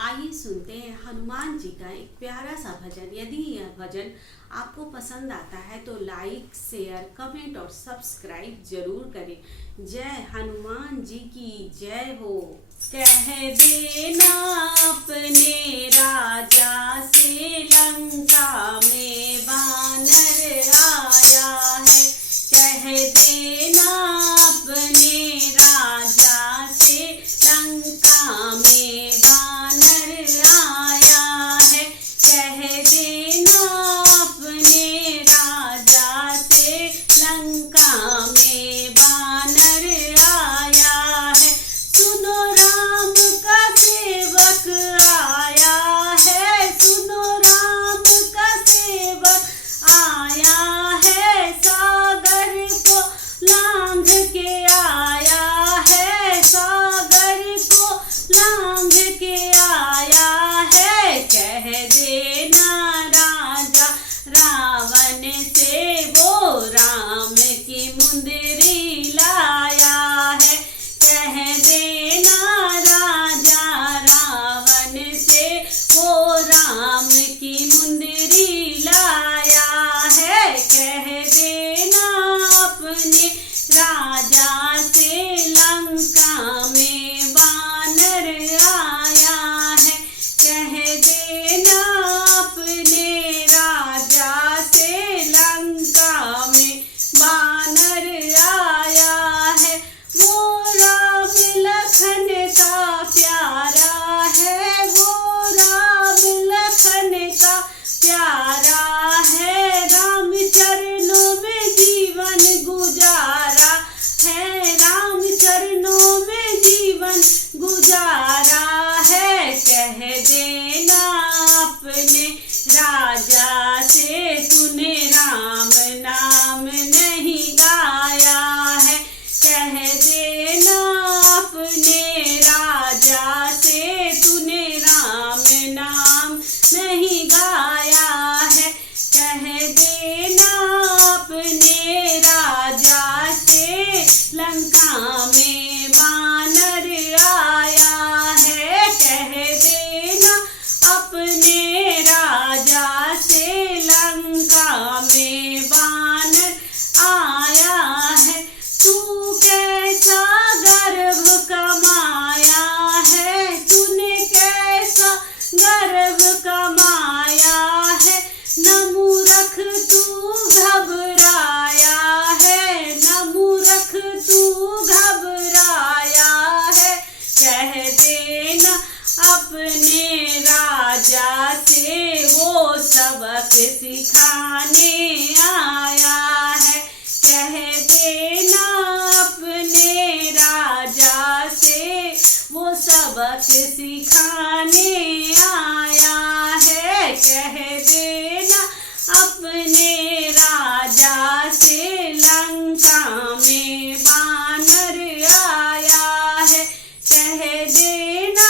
आइए सुनते हैं हनुमान जी का एक प्यारा सा भजन। यदि यह भजन आपको पसंद आता है तो लाइक, शेयर, कमेंट और सब्सक्राइब जरूर करें। जय हनुमान जी की जय हो। कह देना अपने राजा से लंका में वानर आया है। कह देना अपने राजा से लंका में वानर आया है। कह देना अपने राजा से लंका में वानर आया है। सुनो राम का सेवक आया है। सुनो राम का सेवक आया है। सागर को लांघ के आया है। सागर को लांघ के आया है। कह देना राजा रावण से वो राम की मुंदरी लाया है। कह देना राजा रावण से वो राम की मुंदरी लाया है। कह देना अपने राजा से लंका में वानर आया है। कह देना अपने राजा से लंका में वानर आया है। वो राम लखन का प्यारा है। वो राम लखन का प्यारा है। राम चरणों में जीवन गुजारा है। राम चरणों में जीवन गुजारा है। कह देना अपने राजा से तूने राम नाम नहीं गाया है। कह देना अपने राजा से तूने राम नाम नहीं गाया है। कह देना अपने राजा से लंका में वानर आया है। कह देना अपने राजा से लंका में वानर आया है। तू कैसा गर्भ कमाया है। तूने कैसा गर्भ कमाया है। न मूर्ख तू घबराया है। न मूर्ख तू घबराया है। कह देना अपने राजा से वो सबक सिखाने आया है। कह देना अपने राजा से वो सबक सिखाने आया है। कह देना अपने राजा से लंका में वानर आया है। कह देना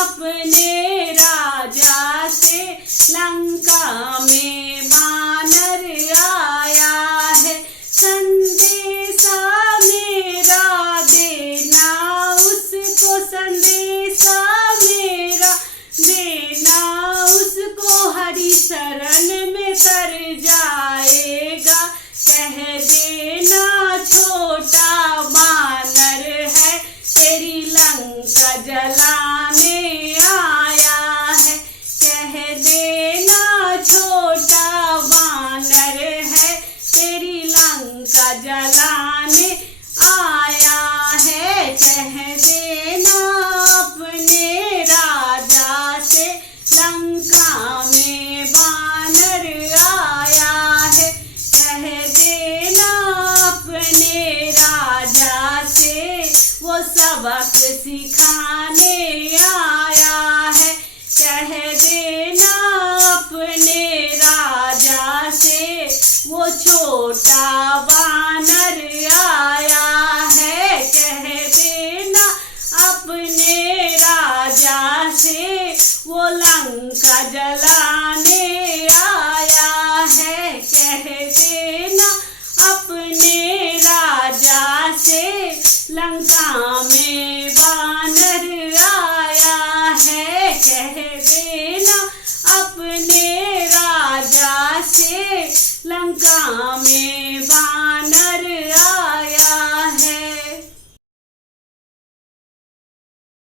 अपने राजा से लंका में वानर आया है। संदेशा मेरा देना उसको। संदेशा मेरा देना उसको। हरि शरण में तर जाएगा। कह देना छोटा वानर है तेरी लंका जलाने आया है। कह देना छोटा वानर है तेरी लंका जलाने आया है। कह देना अपने राजा से लंका में वानर आया है। कह देना अपने राजा से वो सबक सिखाने आया है। कह देना अपने राजा से वो छोटा वानर आया है। कह देना अपने राजा से वो लंका जलाने आया है। कह देना अपने राजा से लंका में वानर आया है। कह रे लंका में बानर